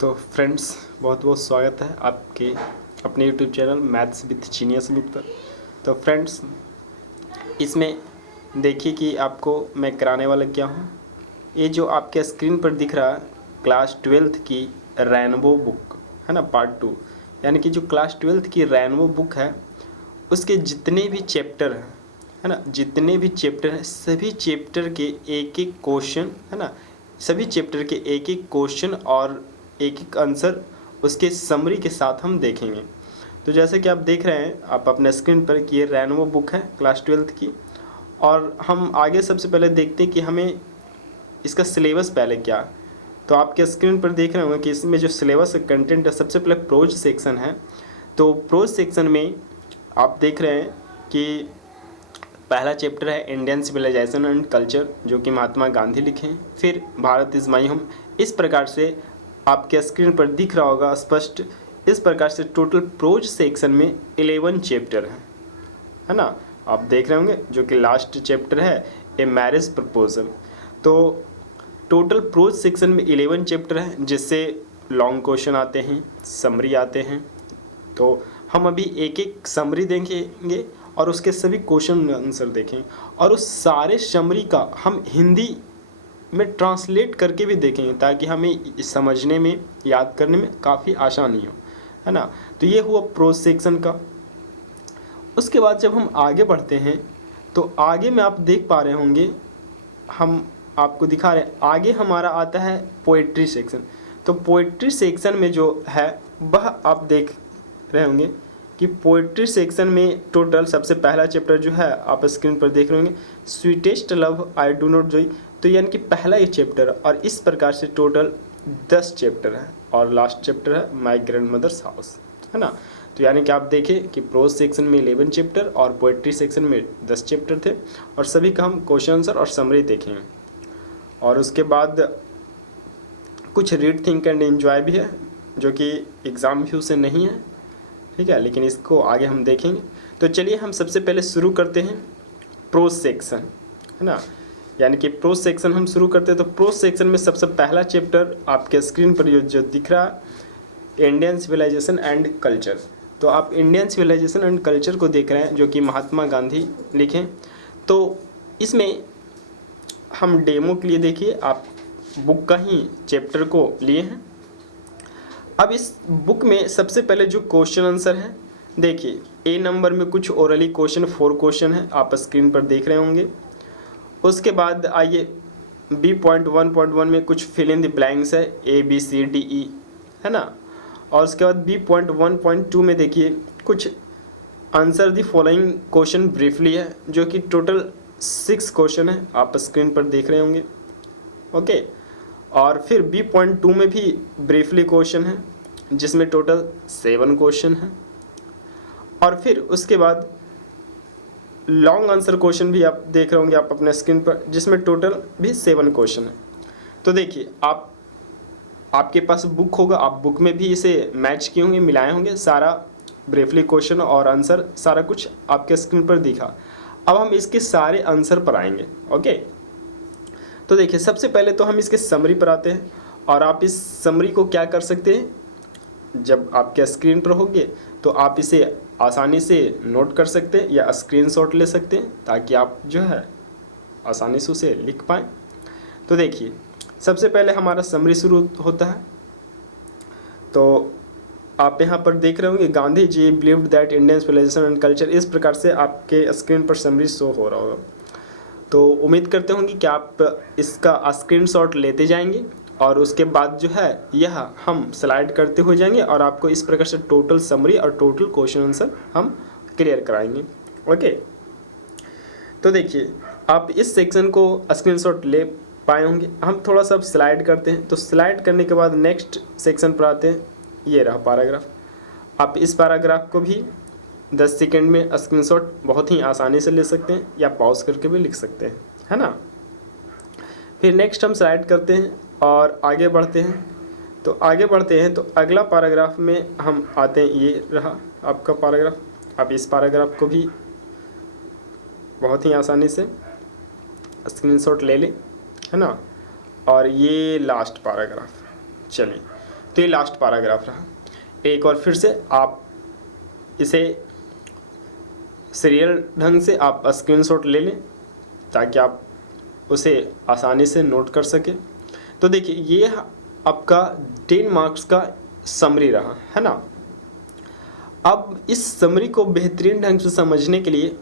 तो फ्रेंड्स, बहुत बहुत स्वागत है आपके अपने YouTube channel maths with genius with पर। तो फ्रेंड्स, इसमें देखिए कि आपको मैं कराने वाला क्या हूँ। ये जो आपके स्क्रीन पर दिख रहा है क्लास 12th की रेनबो बुक है ना, पार्ट 2। यानी कि जो क्लास 12th की रेनबो बुक है उसके जितने भी चैप्टर हैं है ना, जितने भी चैप्टर हैं सभी चैप्टर के एक एक क्वेश्चन है ना, सभी चैप्टर के एक एक क्वेश्चन और एक एक आंसर उसके समरी के साथ हम देखेंगे। तो जैसे कि आप देख रहे हैं आप अपने स्क्रीन पर कि ये रेनबो बुक है क्लास 12th की। और हम आगे सबसे पहले देखते हैं कि हमें इसका सिलेबस पहले क्या है। तो आपके स्क्रीन पर देख रहे होंगे कि इसमें जो सिलेबस कंटेंट है, सबसे पहले प्रोज सेक्शन है। तो प्रोज सेक्शन में आप देख रहे हैं कि पहला चैप्टर है इंडियन सिविलाइजेशन एंड कल्चर, जो कि महात्मा गांधी लिखे हैं। फिर भारत इज़ माई होम। इस प्रकार से आपके स्क्रीन पर दिख रहा होगा स्पष्ट। इस प्रकार से टोटल प्रोज सेक्शन में 11 चैप्टर है ना, आप देख रहे होंगे, जो कि लास्ट चैप्टर है ए मैरिज प्रपोजल। तो टोटल प्रोज सेक्शन में 11 चैप्टर है, जिससे लॉन्ग क्वेश्चन आते हैं, समरी आते हैं। तो हम अभी एक एक समरी देखेंगे और उसके सभी क्वेश्चन आंसर देखें, और उस सारे समरी का हम हिंदी में ट्रांसलेट करके भी देखेंगे, ताकि हमें समझने में, याद करने में काफ़ी आसानी हो, है ना। तो ये हुआ प्रोज सेक्शन का। उसके बाद जब हम आगे बढ़ते हैं तो आगे में आप देख पा रहे होंगे, हम आपको दिखा रहे हैं, आगे हमारा आता है पोएट्री सेक्शन। तो पोएट्री सेक्शन में जो है वह आप देख रहे होंगे कि पोएट्री सेक्शन में टोटल सबसे पहला चैप्टर जो है आप स्क्रीन पर देख रहे होंगे, sweetest love I do not जोई। तो यानी कि पहला ये चैप्टर, और इस प्रकार से टोटल 10 चैप्टर है, और लास्ट चैप्टर है माई ग्रैंड मदर्स हाउस, है ना। तो यानी कि आप देखें कि प्रोज सेक्शन में 11 चैप्टर और पोएट्री सेक्शन में 10 चैप्टर थे, और सभी का हम क्वेश्चन आंसर और समरी देखेंगे। और उसके बाद कुछ रीड थिंक एंड एंजॉय भी है, जो कि एग्ज़ाम व्यू से नहीं है, ठीक है, लेकिन इसको आगे हम देखेंगे। तो चलिए हम सबसे पहले शुरू करते हैं प्रोज सेक्शन, है ना। यानी कि प्रोज सेक्शन हम शुरू करते हैं। तो प्रोज सेक्शन में सबसे पहला चैप्टर आपके स्क्रीन पर जो दिख रहा है, इंडियन सिविलाइजेशन एंड कल्चर। तो आप इंडियन सिविलाइजेशन एंड कल्चर को देख रहे हैं, जो कि महात्मा गांधी लिखे। तो इसमें हम डेमो के लिए देखिए आप बुक का ही चैप्टर को लिए हैं। अब इस बुक में सबसे पहले जो क्वेश्चन आंसर है, देखिए ए नंबर में कुछ ओरली क्वेश्चन 4 क्वेश्चन है, आप स्क्रीन पर देख रहे होंगे। उसके बाद आइए B.1.1 में कुछ फिल इन द ब्लैंक्स है, ABCDE, है ना। और उसके बाद B.1.2 में देखिए कुछ answer the following question briefly है, जो कि टोटल 6 क्वेश्चन है, आप स्क्रीन पर देख रहे होंगे। ओके। और फिर B.2 में भी ब्रीफली क्वेश्चन है, जिसमें टोटल 7 क्वेश्चन है। और फिर उसके बाद लॉन्ग आंसर क्वेश्चन भी आप देख रहे होंगे आप अपने स्क्रीन पर, जिसमें टोटल भी 7 क्वेश्चन है। तो देखिए आपके पास बुक होगा, आप बुक में भी इसे मैच किए होंगे, मिलाए होंगे, सारा ब्रीफली क्वेश्चन और आंसर सारा कुछ आपके स्क्रीन पर दिखा। अब हम इसके सारे आंसर पर आएंगे। ओके। तो देखिए सबसे पहले तो हम इसके समरी पर आते हैं, और आप इस समरी को क्या कर सकते हैं, जब आपके स्क्रीन पर होंगे तो आप इसे आसानी से नोट कर सकते हैं या स्क्रीनशॉट ले सकते हैं, ताकि आप जो है आसानी से उसे लिख पाएँ। तो देखिए सबसे पहले हमारा समरी शुरू होता है। तो आप यहाँ पर देख रहे होंगे, Gandhi ji believed that Indian civilisation and culture. इस प्रकार से आपके स्क्रीन पर समरी शो हो रहा होगा। तो उम्मीद करते होंगे कि आप इसका स्क्रीनशॉट लेते जाएंगे, और उसके बाद जो है यह हम स्लाइड करते हो जाएंगे, और आपको इस प्रकार से टोटल समरी और टोटल क्वेश्चन आंसर हम क्लियर कराएंगे। ओके। तो देखिए आप इस सेक्शन को स्क्रीनशॉट ले पाए होंगे। हम थोड़ा सा स्लाइड करते हैं। तो स्लाइड करने के बाद नेक्स्ट सेक्शन पर आते हैं। ये रहा पैराग्राफ। आप इस पैराग्राफ को भी 10 सेकेंड में स्क्रीनशॉट बहुत ही आसानी से ले सकते हैं, या पॉज करके भी लिख सकते हैं, है ना। फिर नेक्स्ट हम स्लाइड करते हैं और आगे बढ़ते हैं। तो आगे बढ़ते हैं तो अगला पैराग्राफ में हम आते हैं। ये रहा आपका पैराग्राफ। आप इस पैराग्राफ को भी बहुत ही आसानी से स्क्रीनशॉट ले लें, है ना। और ये लास्ट पैराग्राफ। चलिए तो ये लास्ट पैराग्राफ रहा। एक और फिर से आप इसे सीरियल ढंग से आप स्क्रीनशॉट ले लें ताकि आप उसे आसानी से नोट कर सकें। तो देखिए ये आपका 10 मार्क्स का समरी रहा है ना। अब इस समरी को बेहतरीन ढंग से समझने के लिए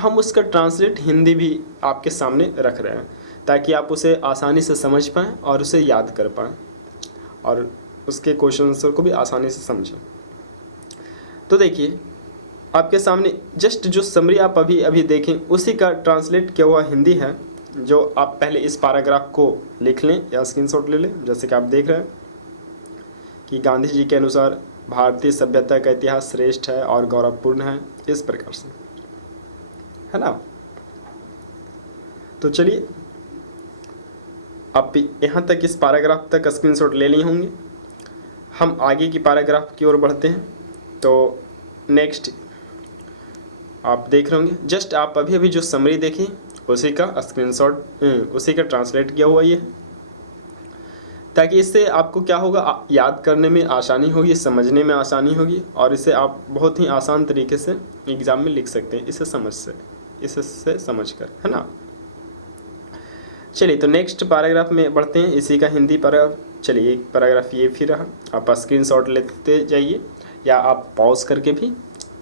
हम उसका ट्रांसलेट हिंदी भी आपके सामने रख रहे हैं ताकि आप उसे आसानी से समझ पाएँ और उसे याद कर पाएँ और उसके क्वेश्चन आंसर को भी आसानी से समझें। तो देखिए आपके सामने जस्ट जो समरी आप अभी अभी देखें उसी का ट्रांसलेट किया हुआ हिंदी है, जो आप पहले इस पैराग्राफ को लिख लें या स्क्रीनशॉट ले लें। जैसे कि आप देख रहे हैं कि गांधी जी के अनुसार भारतीय सभ्यता का इतिहास श्रेष्ठ है और गौरवपूर्ण है, इस प्रकार से, है ना। तो चलिए आप यहाँ तक इस पैराग्राफ तक स्क्रीनशॉट ले लिए होंगे। हम आगे की पैराग्राफ की ओर बढ़ते हैं। तो नेक्स्ट आप देख रहे होंगे, जस्ट आप अभी अभी जो समरी देखी उसी का स्क्रीनशॉट, उसी का ट्रांसलेट किया हुआ ये है, ताकि इससे आपको क्या होगा, याद करने में आसानी होगी, समझने में आसानी होगी और इसे आप बहुत ही आसान तरीके से एग्ज़ाम में लिख सकते हैं इससे समझ कर, है ना। चलिए तो नेक्स्ट पैराग्राफ में बढ़ते हैं, इसी का हिंदी पैराग्राफ। चलिए एक पैराग्राफ ये फिर रहा, आप स्क्रीनशॉट लेते जाइए या आप पॉज करके भी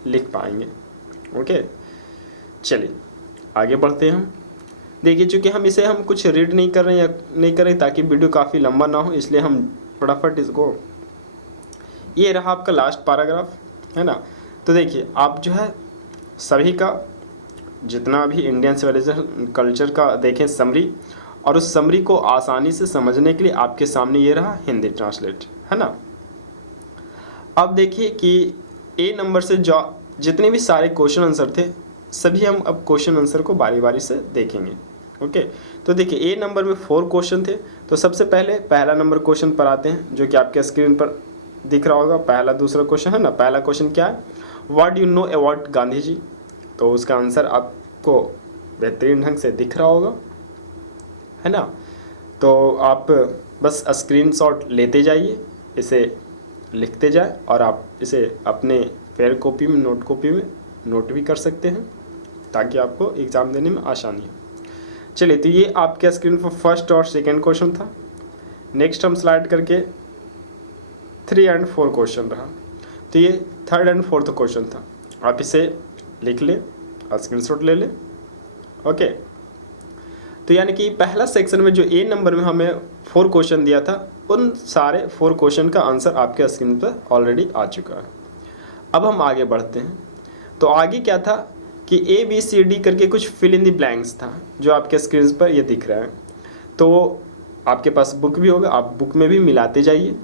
लिख पाएंगे। ओके चलिए आगे बढ़ते हैं हम। देखिए चूँकि हम कुछ रीड नहीं कर रहे हैं ताकि वीडियो काफ़ी लंबा ना हो, इसलिए हम फटाफट इसको, ये रहा आपका लास्ट पैराग्राफ, है ना। तो देखिए आप जो है सभी का जितना भी इंडियन सिविलाइजेशन कल्चर का देखें समरी, और उस समरी को आसानी से समझने के लिए आपके सामने ये रहा हिंदी ट्रांसलेट, है ना। अब देखिए कि ए नंबर से जो जितने भी सारे क्वेश्चन आंसर थे सभी हम अब क्वेश्चन आंसर को बारी बारी से देखेंगे। ओके तो देखिए ए नंबर में 4 क्वेश्चन थे। तो सबसे पहले पहला नंबर क्वेश्चन पर आते हैं, जो कि आपके स्क्रीन पर दिख रहा होगा। पहला दूसरा क्वेश्चन है ना। पहला क्वेश्चन क्या है, what you know about Gandhi ji. तो उसका आंसर आपको बेहतरीन ढंग से दिख रहा होगा, है ना। तो आप बस स्क्रीनशॉट लेते जाइए, इसे लिखते जाए और आप इसे अपने फेयर कॉपी में, नोट कॉपी में नोट भी कर सकते हैं ताकि आपको एग्ज़ाम देने में आसानी हो। चलिए तो ये आपके स्क्रीन पर फर्स्ट और सेकंड क्वेश्चन था। नेक्स्ट हम स्लाइड करके 3 और 4 क्वेश्चन रहा। तो ये 3rd और 4th क्वेश्चन था। आप इसे लिख लें, स्क्रीनशॉट ले लें। ओके तो यानी कि पहला सेक्शन में जो ए नंबर में हमें 4 क्वेश्चन दिया था, उन सारे 4 क्वेश्चन का आंसर आपके स्क्रीन पर ऑलरेडी आ चुका है। अब हम आगे बढ़ते हैं। तो आगे क्या था कि ABCD करके कुछ फिल इन द ब्लैंक्स था, जो आपके स्क्रीन पर ये दिख रहा है। तो आपके पास बुक भी होगा, आप बुक में भी मिलाते जाइए।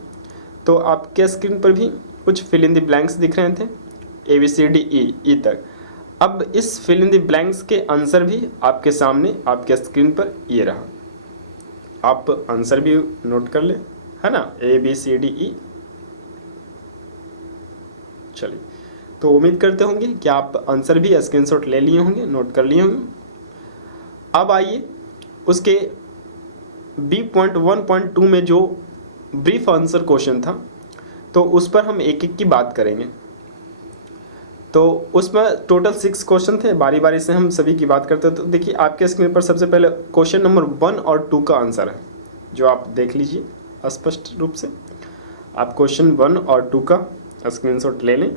तो आपके स्क्रीन पर भी कुछ फिल इन द ब्लैंक्स दिख रहे थे ABCD E तक। अब इस फिल इन द ब्लैंक्स के आंसर भी आपके सामने आपके स्क्रीन पर ये रहा। आप आंसर भी नोट कर लें, है ना, ABCD। चलिए तो उम्मीद करते होंगे कि आप आंसर भी स्क्रीनशॉट ले लिए होंगे, नोट कर लिए होंगे। अब आइए उसके B.1.2 में जो ब्रीफ आंसर क्वेश्चन था, तो उस पर हम एक एक की बात करेंगे। तो उसमें टोटल 6 क्वेश्चन थे, बारी बारी से हम सभी की बात करते हैं। तो देखिए आपके स्क्रीन पर सबसे पहले क्वेश्चन नंबर 1 और 2 का आंसर है, जो आप देख लीजिए स्पष्ट रूप से। आप क्वेश्चन 1 और 2 का स्क्रीनशॉट ले लें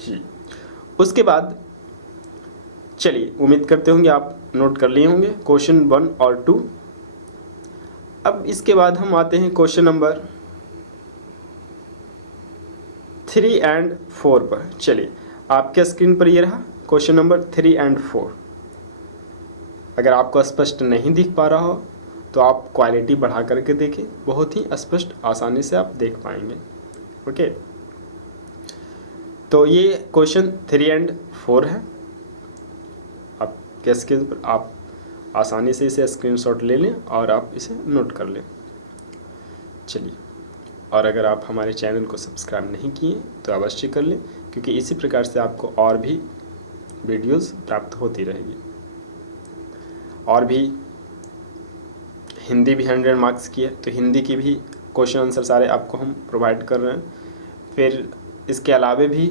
जी। उसके बाद चलिए उम्मीद करते होंगे आप नोट कर लिए होंगे क्वेश्चन 1 और 2। अब इसके बाद हम आते हैं क्वेश्चन नंबर 3 और 4 पर। चलिए आपके स्क्रीन पर ये रहा क्वेश्चन नंबर 3 और 4। अगर आपको स्पष्ट नहीं दिख पा रहा हो तो आप क्वालिटी बढ़ा करके देखें, बहुत ही स्पष्ट आसानी से आप देख पाएंगे। ओके तो ये क्वेश्चन 3 और 4 है। आपके स्क्रीन पर आप आसानी से इसे स्क्रीनशॉट ले लें और आप इसे नोट कर लें। चलिए, और अगर आप हमारे चैनल को सब्सक्राइब नहीं किए तो अवश्य कर लें, क्योंकि इसी प्रकार से आपको और भी वीडियोस प्राप्त होती रहेगी और भी हिंदी भी 100 मार्क्स की है, तो हिंदी की भी क्वेश्चन आंसर सारे आपको हम प्रोवाइड कर रहे हैं। फिर इसके अलावे भी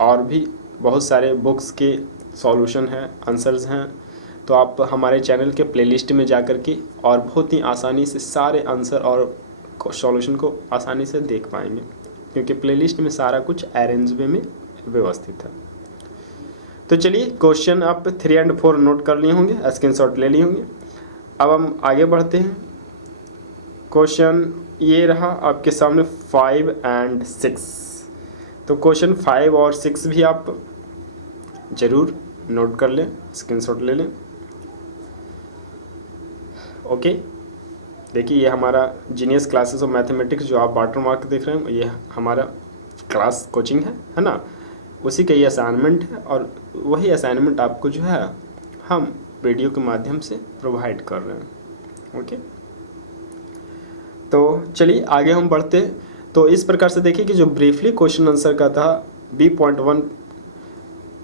और भी बहुत सारे बुक्स के सॉल्यूशन हैं, आंसर्स हैं, तो आप हमारे चैनल के प्लेलिस्ट में जा कर के और बहुत ही आसानी से सारे आंसर और सॉल्यूशन को आसानी से देख पाएंगे, क्योंकि प्लेलिस्ट में सारा कुछ अरेंज वे में व्यवस्थित है। तो चलिए, क्वेश्चन आप 3 और 4 नोट कर लिए होंगे, स्क्रीनशॉट ले लिए होंगे। अब हम आगे बढ़ते हैं। क्वेश्चन ये रहा आपके सामने 5 और 6। तो क्वेश्चन 5 और 6 भी आप ज़रूर नोट कर लें, स्क्रीनशॉट ले लें। ओके, देखिए ये हमारा जीनियस क्लासेस ऑफ मैथमेटिक्स जो आप वाटर मार्क देख रहे हैं, ये हमारा क्लास कोचिंग है ना, उसी का ये असाइनमेंट है, और वही असाइनमेंट आपको जो है हम वीडियो के माध्यम से प्रोवाइड कर रहे हैं। ओके, तो चलिए आगे हम बढ़ते हैं। तो इस प्रकार से देखिए कि जो ब्रीफली क्वेश्चन आंसर का था B.1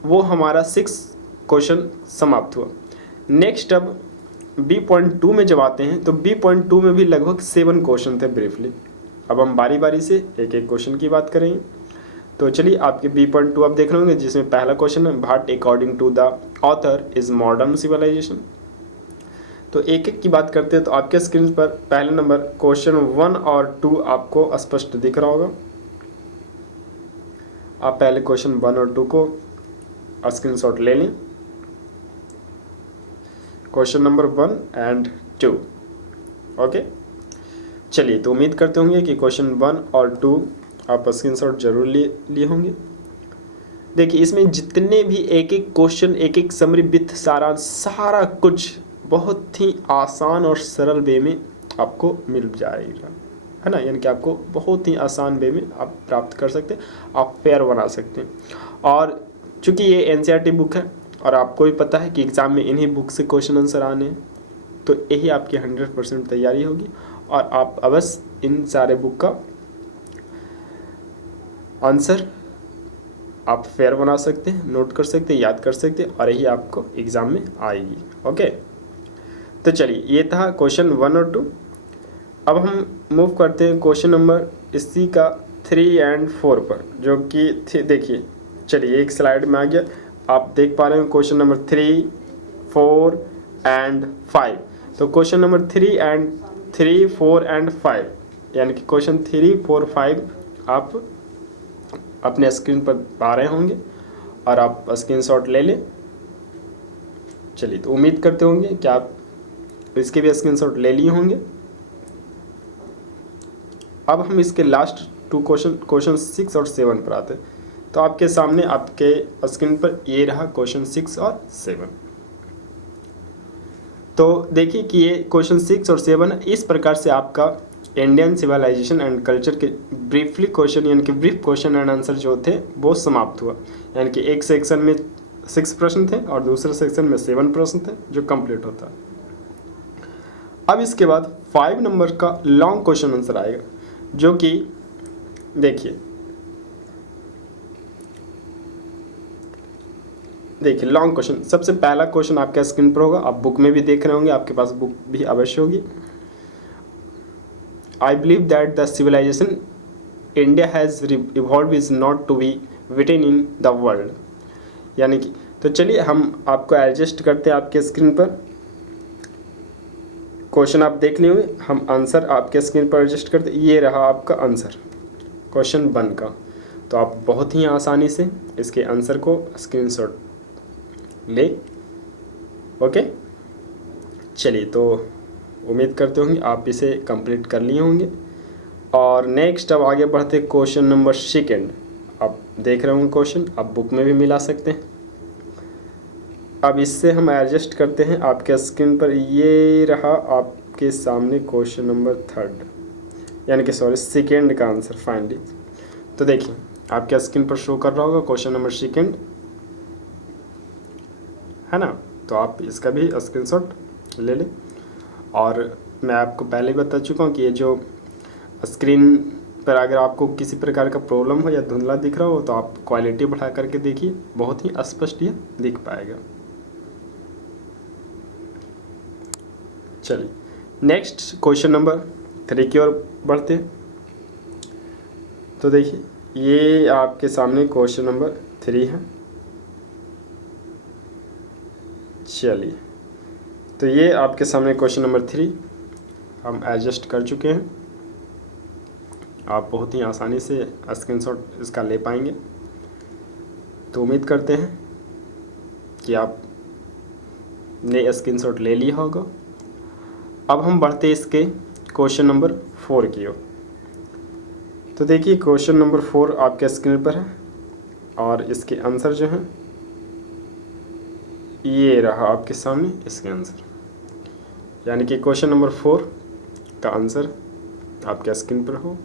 वो हमारा 6 क्वेश्चन समाप्त हुआ। नेक्स्ट अब B.2 में जब आते हैं तो B.2 में भी लगभग 7 क्वेश्चन थे ब्रीफली। अब हम बारी बारी से एक एक क्वेश्चन की बात करेंगे। तो चलिए, आपके B.2 आप देख रहे होंगे, जिसमें पहला क्वेश्चन है what according to the author is modern civilisation. तो एक एक की बात करते हैं। तो आपके स्क्रीन पर पहले नंबर क्वेश्चन 1 और 2 आपको स्पष्ट दिख रहा होगा। आप पहले क्वेश्चन 1 और 2 को स्क्रीनशॉट ले लें। क्वेश्चन नंबर 1 और 2। ओके, चलिए, तो उम्मीद करते होंगे कि क्वेश्चन 1 और 2 आप स्क्रीनशॉट जरूर लिए होंगे। देखिए, इसमें जितने भी एक एक क्वेश्चन, एक एक समरी विथ सारांश, सारा कुछ बहुत ही आसान और सरल वे में आपको मिल जाएगा, है ना। यानी कि आपको बहुत ही आसान वे में आप प्राप्त कर सकते हैं, आप फेयर बना सकते हैं। और चूंकि ये NCERT बुक है और आपको भी पता है कि एग्ज़ाम में इन्हीं बुक से क्वेश्चन आंसर आने हैं, तो यही आपकी 100% तैयारी होगी और आप अवश्य इन सारे बुक का आंसर आप फेयर बना सकते हैं, नोट कर सकते हैं, याद कर सकते हैं, और यही आपको एग्ज़ाम में आएगी। ओके, तो चलिए, ये था क्वेश्चन 1 और 2। अब हम मूव करते हैं क्वेश्चन नंबर इसी का 3 और 4 पर, जो कि देखिए, चलिए एक स्लाइड में आ गया, आप देख पा रहे हैं क्वेश्चन नंबर 3, 4 और 5। तो क्वेश्चन नंबर 3, 4 और 5, यानी कि क्वेश्चन 3, 4, 5 आप अपने स्क्रीन पर पा रहे होंगे और आप स्क्रीनशॉट ले लें। चलिए, तो उम्मीद करते होंगे कि आप इसके भी स्क्रीनशॉट ले लिए होंगे। अब हम इसके लास्ट 2 क्वेश्चन 6 और 7 पर आते हैं। तो आपके सामने आपके स्क्रीन पर ये रहा क्वेश्चन 6 और 7। तो देखिए कि ये क्वेश्चन 6 और 7 इस प्रकार से आपका इंडियन सिविलाइजेशन एंड कल्चर के ब्रीफली क्वेश्चन, यानी कि ब्रीफ क्वेश्चन एंड आंसर जो थे वो समाप्त हुआ। यानी कि एक सेक्शन में 6 प्रश्न थे और दूसरे सेक्शन में 7 प्रश्न थे, जो कंप्लीट होता है। अब इसके बाद 5 नंबर का लॉन्ग क्वेश्चन आंसर आएगा, जो कि देखिए लॉन्ग क्वेश्चन। सबसे पहला क्वेश्चन आपके स्क्रीन पर होगा, आप बुक में भी देख रहे होंगे, आपके पास बुक भी अवश्य होगी। I believe that the civilization India has evolved is not to be written in the world। यानी कि, तो चलिए हम आपको एडजस्ट करते हैं आपके स्क्रीन पर। क्वेश्चन आप देख लिए होंगे, हम आंसर आपके स्क्रीन पर एडजस्ट करते। ये रहा आपका आंसर क्वेश्चन 1 का। तो आप बहुत ही आसानी से इसके आंसर को स्क्रीनशॉट ले। ओके, चलिए, तो उम्मीद करते होंगे आप इसे कंप्लीट कर लिए होंगे। और नेक्स्ट अब आगे बढ़ते क्वेश्चन नंबर 2। आप देख रहे होंगे क्वेश्चन, आप बुक में भी मिला सकते हैं। अब इससे हम एडजस्ट करते हैं आपके स्क्रीन पर। ये रहा आपके सामने क्वेश्चन नंबर 3, यानी कि सेकेंड का आंसर फाइनली। तो देखिए आपके स्क्रीन पर शो कर रहा होगा क्वेश्चन नंबर 2, है ना। तो आप इसका भी स्क्रीनशॉट ले लें। और मैं आपको पहले ही बता चुका हूँ कि ये जो स्क्रीन पर अगर आपको किसी प्रकार का प्रॉब्लम हो या धुंधला दिख रहा हो, तो आप क्वालिटी बढ़ा करके देखिए, बहुत ही स्पष्ट ये दिख पाएगा। चलिए, नेक्स्ट क्वेश्चन नंबर 3 की ओर बढ़ते हैं। तो देखिए ये आपके सामने क्वेश्चन नंबर 3 है। चलिए तो ये आपके सामने क्वेश्चन नंबर 3 हम एडजस्ट कर चुके हैं। आप बहुत ही आसानी से स्क्रीनशॉट इसका ले पाएंगे। तो उम्मीद करते हैं कि आपने स्क्रीनशॉट ले लिया होगा। अब हम बढ़ते हैं इसके क्वेश्चन नंबर 4 की ओर। तो देखिए क्वेश्चन नंबर 4 आपके स्क्रीन पर है और इसके आंसर जो हैं ये रहा आपके सामने इसके आंसर, यानी कि क्वेश्चन नंबर 4 का आंसर आपके स्क्रीन पर हो।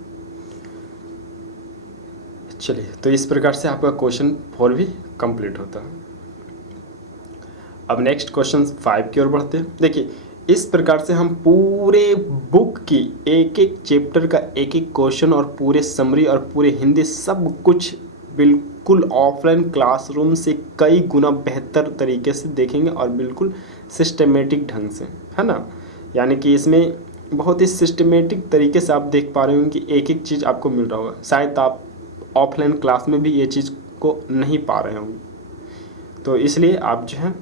चलिए तो इस प्रकार से आपका क्वेश्चन 4 भी कंप्लीट होता है। अब नेक्स्ट क्वेश्चन 5 की ओर बढ़ते हैं। देखिए इस प्रकार से हम पूरे बुक की एक एक चैप्टर का एक एक क्वेश्चन और पूरे समरी और पूरे हिंदी सब कुछ बिल्कुल ऑफलाइन क्लासरूम से कई गुना बेहतर तरीके से देखेंगे और बिल्कुल सिस्टमेटिक ढंग से, है ना। यानी कि इसमें बहुत ही सिस्टमेटिक तरीके से आप देख पा रहे होंगे कि एक एक चीज़ आपको मिल रहा होगा। शायद आप ऑफलाइन क्लास में भी ये चीज़ को नहीं पा रहे होंगे। तो इसलिए आप जो है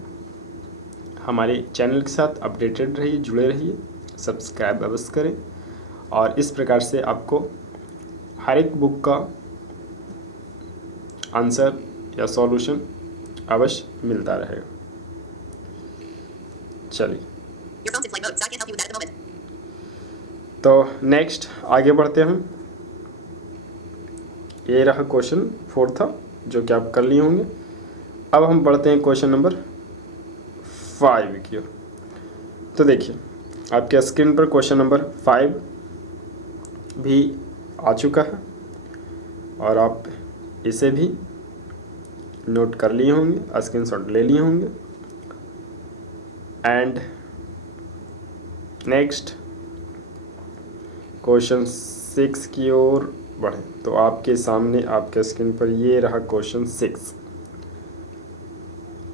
हमारे चैनल के साथ अपडेटेड रहिए, जुड़े रहिए, सब्सक्राइब अवश्य करें और इस प्रकार से आपको हर एक बुक का आंसर या सॉल्यूशन अवश्य मिलता रहेगा। चलिए तो नेक्स्ट आगे बढ़ते हैं। ये रहा क्वेश्चन 4 था जो कि आप कर लिए होंगे। अब हम बढ़ते हैं क्वेश्चन नंबर 5 की ओर। तो देखिए आपके स्क्रीन पर क्वेश्चन नंबर 5 भी आ चुका है और आप इसे भी नोट कर लिए होंगे, स्क्रीनशॉट ले लिए होंगे। एंड नेक्स्ट क्वेश्चन 6 की ओर बढ़े तो आपके सामने आपके स्क्रीन पर ये रहा क्वेश्चन 6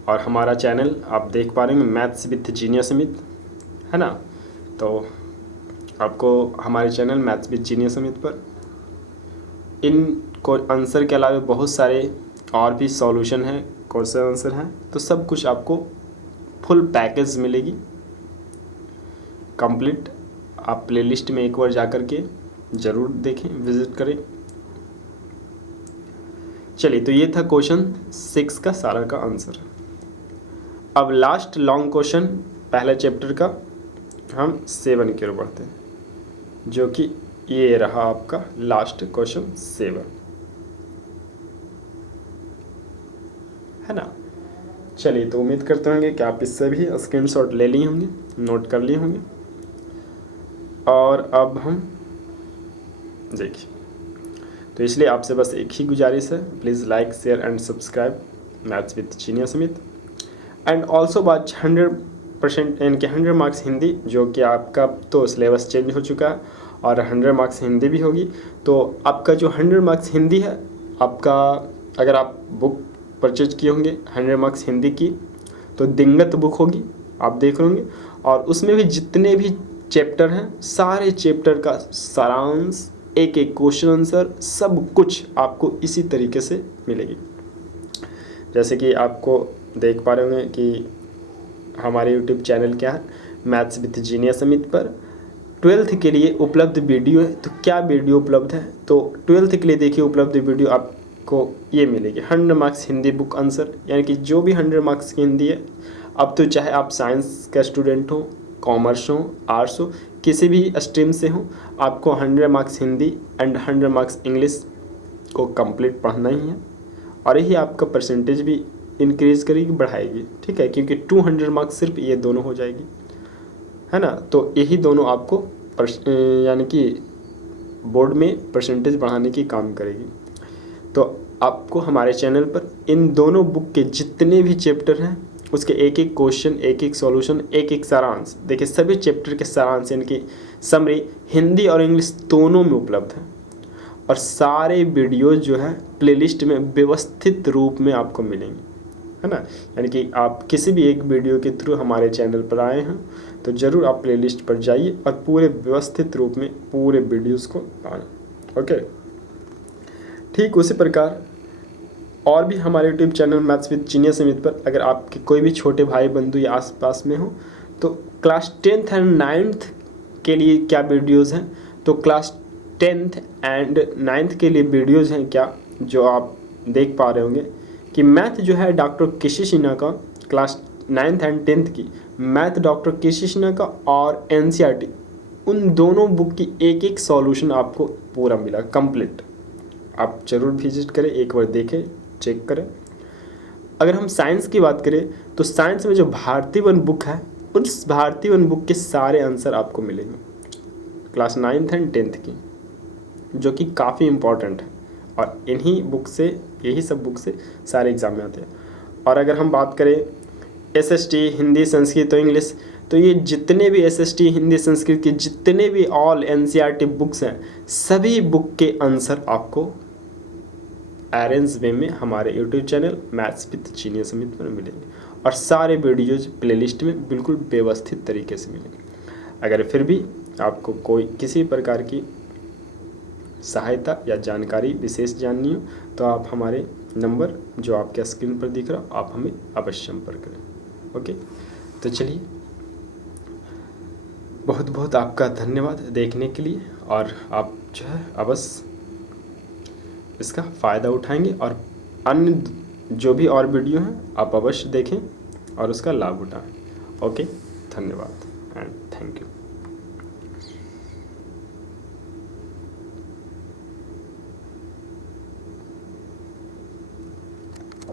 और हमारा चैनल आप देख पा रहे हैं मैथ्स विद जीनियस अमित, है ना। तो आपको हमारे channel maths with genius Amit पर इन को आंसर के अलावा बहुत सारे और भी सॉल्यूशन हैं, क्वेश्चन आंसर हैं, तो सब कुछ आपको फुल पैकेज मिलेगी कंप्लीट। आप प्लेलिस्ट में एक बार जा कर के ज़रूर देखें, विज़िट करें। चलिए तो ये था क्वेश्चन 6 का सारा का आंसर। अब लास्ट लॉन्ग क्वेश्चन पहले चैप्टर का हम 7 की ओर बढ़ते हैं, जो कि ये रहा आपका लास्ट क्वेश्चन 7, है ना। चलिए तो उम्मीद करते होंगे कि आप इससे भी स्क्रीनशॉट ले लिए होंगे, नोट कर लिए होंगे। और अब हम देखिए तो इसलिए आपसे बस एक ही गुजारिश है, please like share and subscribe maths with genius Amit. And also बात 100% यानी कि 100 मार्क्स हिंदी, जो कि आपका तो सिलेबस चेंज हो चुका है और 100 मार्क्स हिंदी भी होगी। तो आपका जो 100 मार्क्स हिंदी है आपका, अगर आप बुक परचेज किए होंगे 100 मार्क्स हिंदी की, तो दिंगत बुक होगी, आप देख रहे होंगे। और उसमें भी जितने भी चैप्टर हैं सारे चैप्टर का सारांश, एक एक क्वेश्चन आंसर, सब कुछ आपको इसी तरीके से मिलेगी। जैसे कि आपको देख पा रहे होंगे कि हमारे यूट्यूब चैनल क्या है, मैथ्स विद जीनियस अमित पर 12th के लिए उपलब्ध वीडियो है। तो क्या वीडियो उपलब्ध है, तो 12th के लिए देखिए उपलब्ध वीडियो आपको ये मिलेगी 100 मार्क्स हिंदी बुक आंसर, यानी कि जो भी 100 मार्क्स की हिंदी है। अब तो चाहे आप साइंस का स्टूडेंट हो, कॉमर्स हो, आर्ट्स हो, किसी भी स्ट्रीम से हो, आपको 100 marks Hindi and 100 marks English को कंप्लीट पढ़ना ही है। और यही आपका परसेंटेज भी इंक्रीज़ करेगी, बढ़ाएगी, ठीक है, क्योंकि 200 मार्क्स सिर्फ ये दोनों हो जाएगी, है ना। तो यही दोनों आपको यानी कि बोर्ड में परसेंटेज बढ़ाने की काम करेगी। तो आपको हमारे चैनल पर इन दोनों बुक के जितने भी चैप्टर हैं उसके एक एक क्वेश्चन, एक एक सॉल्यूशन, एक एक सारांश, देखिए सभी चैप्टर के सारांश यानी कि समरी हिंदी और इंग्लिश दोनों में उपलब्ध है। और सारे वीडियोज़ जो है प्लेलिस्ट में व्यवस्थित रूप में आपको मिलेंगे, है ना। यानी कि आप किसी भी एक वीडियो के थ्रू हमारे चैनल पर आए हैं तो ज़रूर आप प्लेलिस्ट पर जाइए और पूरे व्यवस्थित रूप में पूरे वीडियोस को पाएँ। ओके, ठीक उसी प्रकार और भी हमारे YouTube channel maths with genius Amit पर अगर आपके कोई भी छोटे भाई बंधु या आसपास में हो तो क्लास 10th एंड 9th के लिए क्या वीडियोस हैं, तो क्लास 10th एंड 9th के लिए वीडियोस हैं क्या, जो आप देख पा रहे होंगे कि मैथ जो है डॉक्टर केसी सिन्हा का, क्लास 9th एंड 10th की मैथ डॉक्टर केसी सिन्हा का और एनसीईआरटी, उन दोनों बुक की एक एक सॉल्यूशन आपको पूरा मिला कंप्लीट। आप ज़रूर विजिट करें, एक बार देखें, चेक करें। अगर हम साइंस की बात करें तो साइंस में जो भारतीय वन बुक है उस भारतीय वन बुक के सारे आंसर आपको मिलेंगे क्लास 9th एंड 10th की, जो कि काफ़ी इम्पॉर्टेंट है और इन्हीं बुक से, यही सब बुक से सारे एग्ज़ाम में आते हैं। और अगर हम बात करें एसएसटी हिंदी संस्कृत तो इंग्लिश, तो ये जितने भी एसएसटी हिंदी संस्कृत के जितने भी ऑल एनसीईआरटी बुक्स हैं सभी बुक के आंसर आपको अरेंज वे में हमारे YouTube channel maths with genius Amit पर मिलेंगे और सारे वीडियोज प्लेलिस्ट में बिल्कुल व्यवस्थित तरीके से मिलेंगे। अगर फिर भी आपको कोई किसी प्रकार की सहायता या जानकारी विशेष जाननी हो तो आप हमारे नंबर जो आपके स्क्रीन पर दिख रहा आप हमें अवश्य संपर्क करें। ओके, तो चलिए, बहुत बहुत आपका धन्यवाद देखने के लिए और आप जो है अवश्य इसका फ़ायदा उठाएंगे और अन्य जो भी और वीडियो हैं आप अवश्य देखें और उसका लाभ उठाएं। ओके, धन्यवाद एंड थैंक यू।